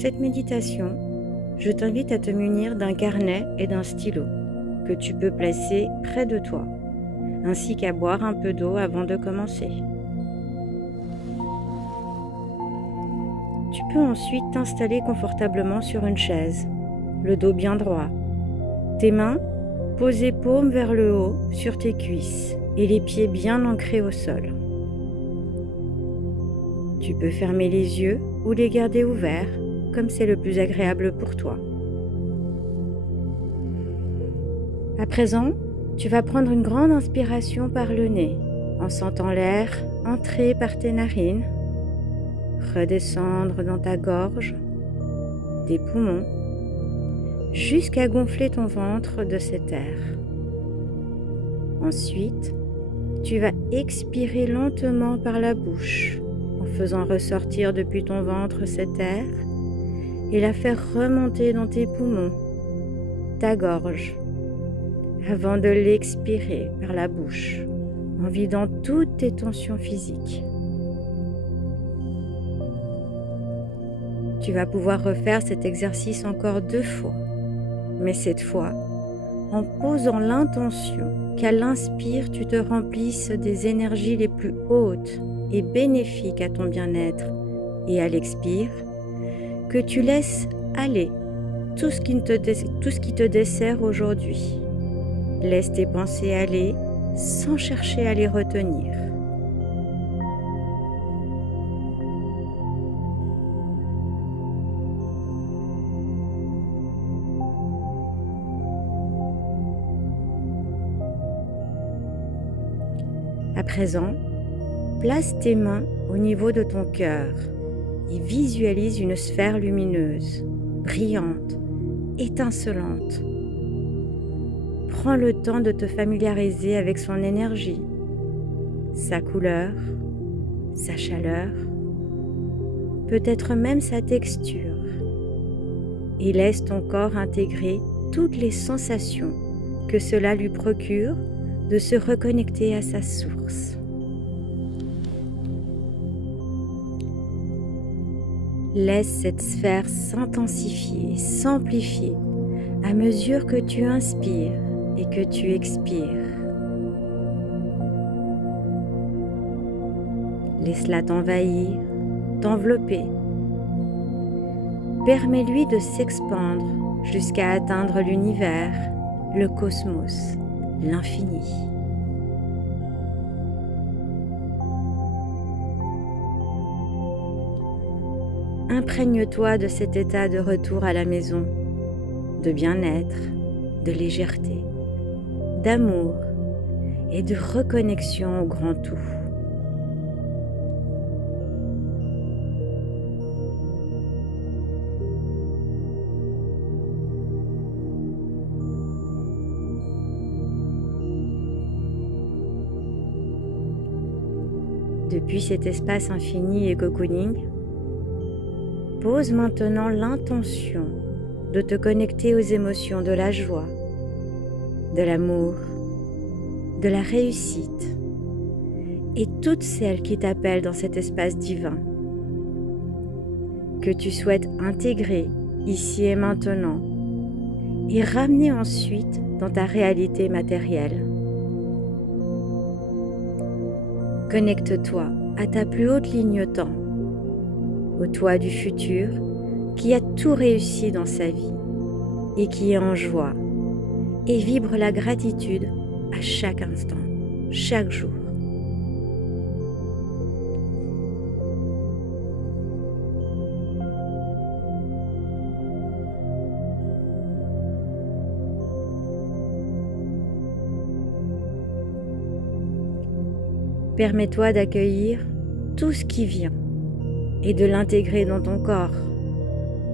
cette méditation, je t'invite à te munir d'un carnet et d'un stylo que tu peux placer près de toi, ainsi qu'à boire un peu d'eau avant de commencer. Tu peux ensuite t'installer confortablement sur une chaise, le dos bien droit, tes mains posées paumes vers le haut sur tes cuisses et les pieds bien ancrés au sol. Tu peux fermer les yeux ou les garder ouverts, comme c'est le plus agréable pour toi. À présent, tu vas prendre une grande inspiration par le nez, en sentant l'air entrer par tes narines, redescendre dans ta gorge, tes poumons, jusqu'à gonfler ton ventre de cet air. Ensuite, tu vas expirer lentement par la bouche, en faisant ressortir depuis ton ventre cet air et la faire remonter dans tes poumons, ta gorge, avant de l'expirer par la bouche, en vidant toutes tes tensions physiques. Tu vas pouvoir refaire cet exercice encore 2 fois, mais cette fois, en posant l'intention qu'à l'inspire, tu te remplisses des énergies les plus hautes et bénéfiques à ton bien-être, et à l'expire, que tu laisses aller tout ce qui te dessert aujourd'hui. Laisse tes pensées aller sans chercher à les retenir. À présent, place tes mains au niveau de ton cœur et visualise une sphère lumineuse, brillante, étincelante. Prends le temps de te familiariser avec son énergie, sa couleur, sa chaleur, peut-être même sa texture, et laisse ton corps intégrer toutes les sensations que cela lui procure de se reconnecter à sa source. Laisse cette sphère s'intensifier, s'amplifier à mesure que tu inspires et que tu expires. Laisse-la t'envahir, t'envelopper. Permets-lui de s'expandre jusqu'à atteindre l'univers, le cosmos, l'infini. Imprègne-toi de cet état de retour à la maison, de bien-être, de légèreté, d'amour et de reconnexion au grand tout. Depuis cet espace infini et cocooning, pose maintenant l'intention de te connecter aux émotions de la joie, de l'amour, de la réussite et toutes celles qui t'appellent dans cet espace divin, que tu souhaites intégrer ici et maintenant et ramener ensuite dans ta réalité matérielle. Connecte-toi à ta plus haute ligne temps, au toi du futur qui a tout réussi dans sa vie et qui est en joie et vibre la gratitude à chaque instant, chaque jour. Permets-toi d'accueillir tout ce qui vient et de l'intégrer dans ton corps,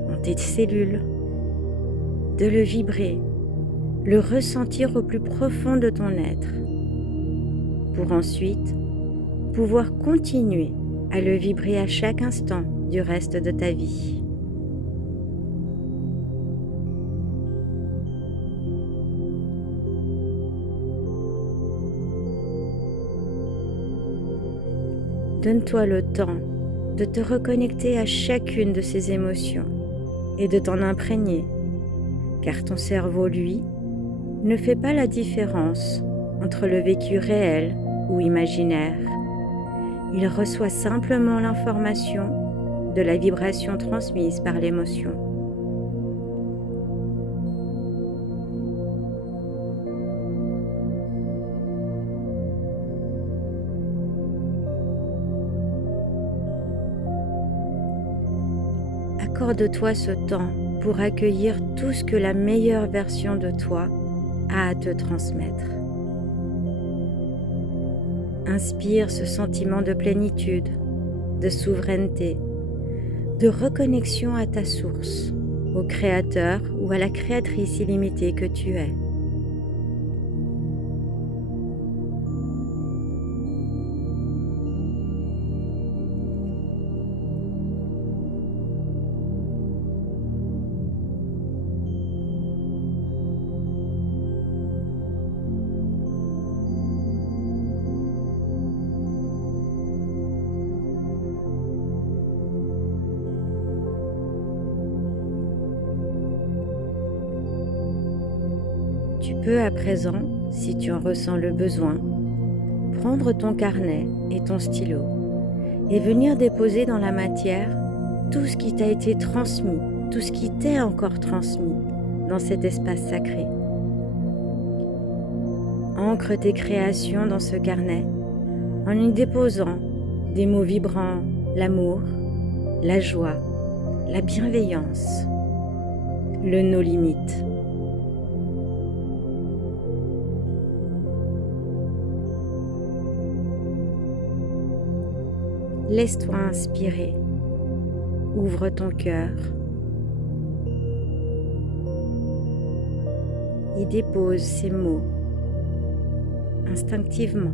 dans tes cellules, de le vibrer, le ressentir au plus profond de ton être, pour ensuite pouvoir continuer à le vibrer à chaque instant du reste de ta vie. Donne-toi le temps de te reconnecter à chacune de ces émotions et de t'en imprégner, car ton cerveau, lui, ne fait pas la différence entre le vécu réel ou imaginaire. Il reçoit simplement l'information de la vibration transmise par l'émotion. Accorde-toi ce temps pour accueillir tout ce que la meilleure version de toi a à te transmettre. Inspire ce sentiment de plénitude, de souveraineté, de reconnexion à ta source, au créateur ou à la créatrice illimitée que tu es. Tu peux à présent, si tu en ressens le besoin, prendre ton carnet et ton stylo et venir déposer dans la matière tout ce qui t'a été transmis, tout ce qui t'est encore transmis dans cet espace sacré. Ancre tes créations dans ce carnet en y déposant des mots vibrants, l'amour, la joie, la bienveillance, le no limite. Laisse-toi inspirer, ouvre ton cœur et dépose ces mots instinctivement.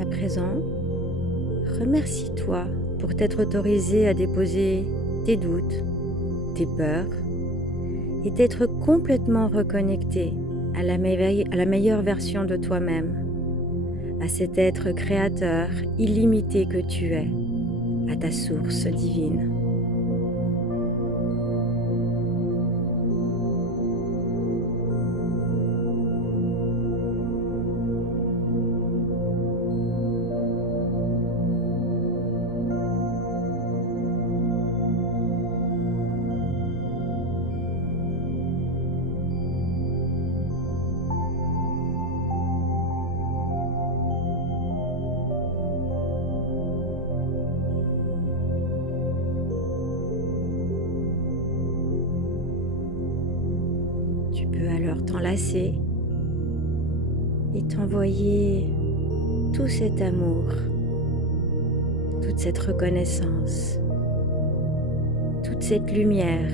À présent, remercie-toi pour t'être autorisé à déposer tes doutes, tes peurs et t'être complètement reconnecté à la meilleure version de toi-même, à cet être créateur illimité que tu es, à ta source divine. Tu peux alors t'enlacer et t'envoyer tout cet amour, toute cette reconnaissance, toute cette lumière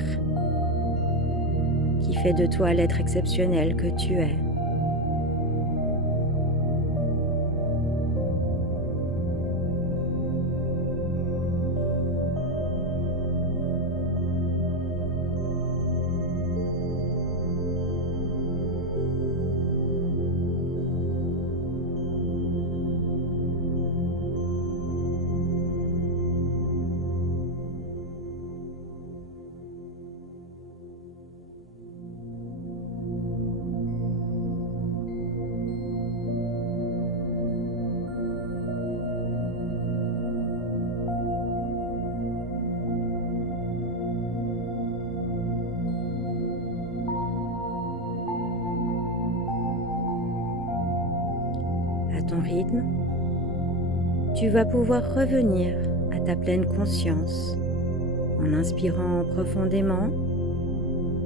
qui fait de toi l'être exceptionnel que tu es. ton rythme, tu vas pouvoir revenir à ta pleine conscience en inspirant profondément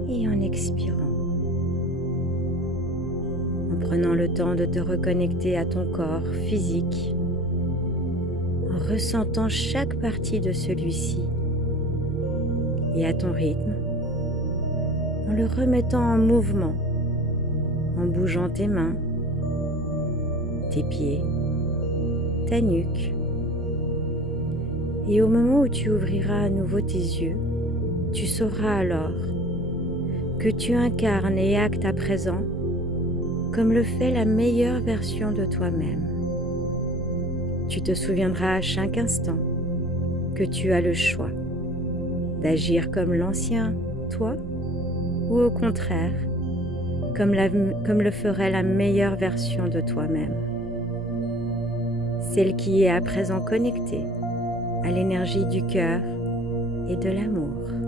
et en expirant. En prenant le temps de te reconnecter à ton corps physique, en ressentant chaque partie de celui-ci et à ton rythme, en le remettant en mouvement, en bougeant tes mains, tes pieds, ta nuque. Et au moment où tu ouvriras à nouveau tes yeux, tu sauras alors que tu incarnes et actes à présent comme le fait la meilleure version de toi-même. Tu te souviendras à chaque instant que tu as le choix d'agir comme l'ancien toi ou au contraire comme le ferait la meilleure version de toi-même. Celle qui est à présent connectée à l'énergie du cœur et de l'amour.